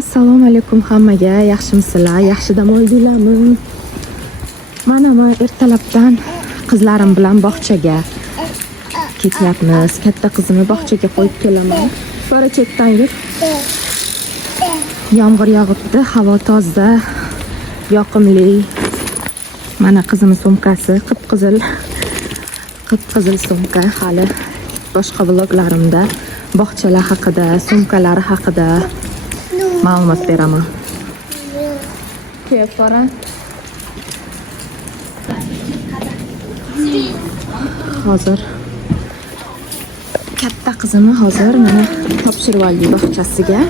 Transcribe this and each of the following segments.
Assalomu alaykum hammaga. Yaxshimisizlar? Yaxshi dam oldinglarmi? Mana men ertalabdan qizlarim bilan bog'chaga ketyapmiz. Katta qizimni bog'chaga qo'yib kelaman. Bora chetdan yur. Yomg'ir yog'ibdi, havo toza, yoqimli. Mana qizimning sumkasi qip-qizil sumka. Hali boshqa vloglarimda bog'chalar haqida, sumkalari haqida ma'lumot beraman. Kuyapora. Hozir katta qizimni mana topshirib oldik bog'chasiga.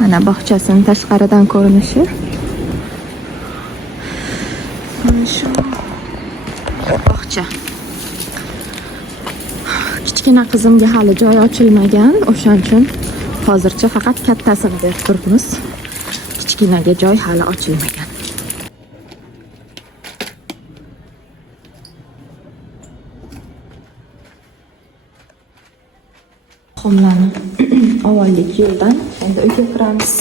Mana bog'chasining tashqaridan ko'rinishi. Mana shu bog'cha. Kichkina qizimga hali joy ochilmagan, o'shaning uchun hozircha faqat kattasini berib turibmiz. Kichkinaga joy hali ochilmagan. Xomlarni oldik yo'ldan, endi uyga kiramiz.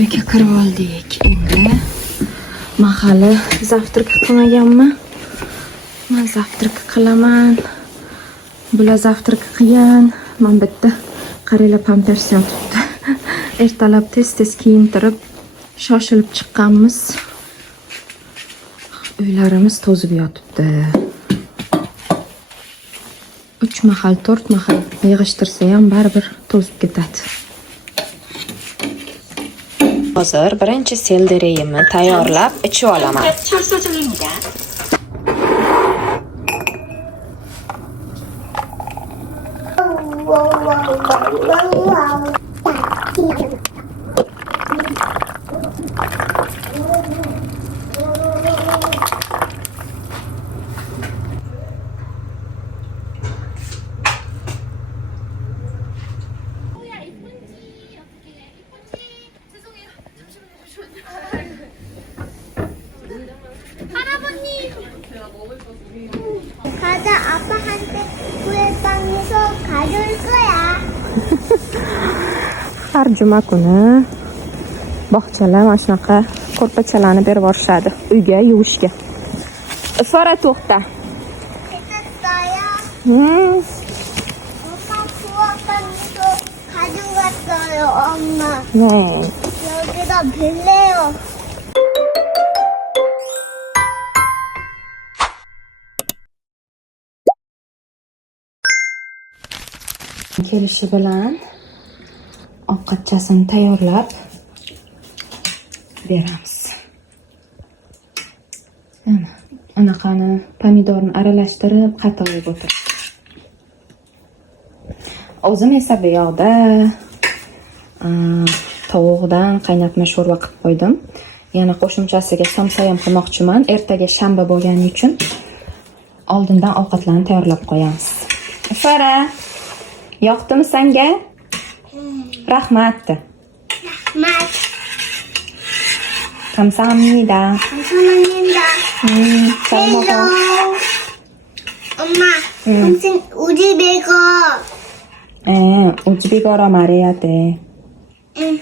Uyga kirib oldik. Endi men hali zavtrak qilmaganman. Men zavtrak qilaman. Bular zavtrak qilgan. Men bitta qaranglar pampers yotibdi. Ertalab tez kiyintirib shoshilib chiqqanmiz. Uylarimiz to'zib yotibdi. 3 mahal, 4 mahal yig'ishtirsa ham baribir to'zib ketadi. Hozir birinchi selderiyimni tayyorlab ichib olaman. 가자, 아빠한테 구애방에서 가져올 거야. Har juma kuni bog'chalar mana shunaqa ko'rpachalarni berib borishadi uyga yuvishga. Fara to'xta. 됐어요. 오빠 구애방에서 가져갔어요, 엄마. 네. 여기다 빌래요. Kelishi bilan ovqatchasini tayyorlab beramiz. Mana anaqani pomidorni aralashtirib qattiq o'tirib. O'zim esa bu yoqda tovuqdan qaynatma sho'rva qilib qo'ydim. Yana qo'shimchasiga samsa ham qilmoqchiman. Ertaga shanba bo'lgani uchun oldindan ovqatlarni tayyorlab qo'yamiz. Fara, yoqdimi senga? Rahmat. rahmat. 감사합니다. 감사합니다. 잘 먹어. 엄마, 당신 우리 배가. 우즈비거라 말해야 돼. 응.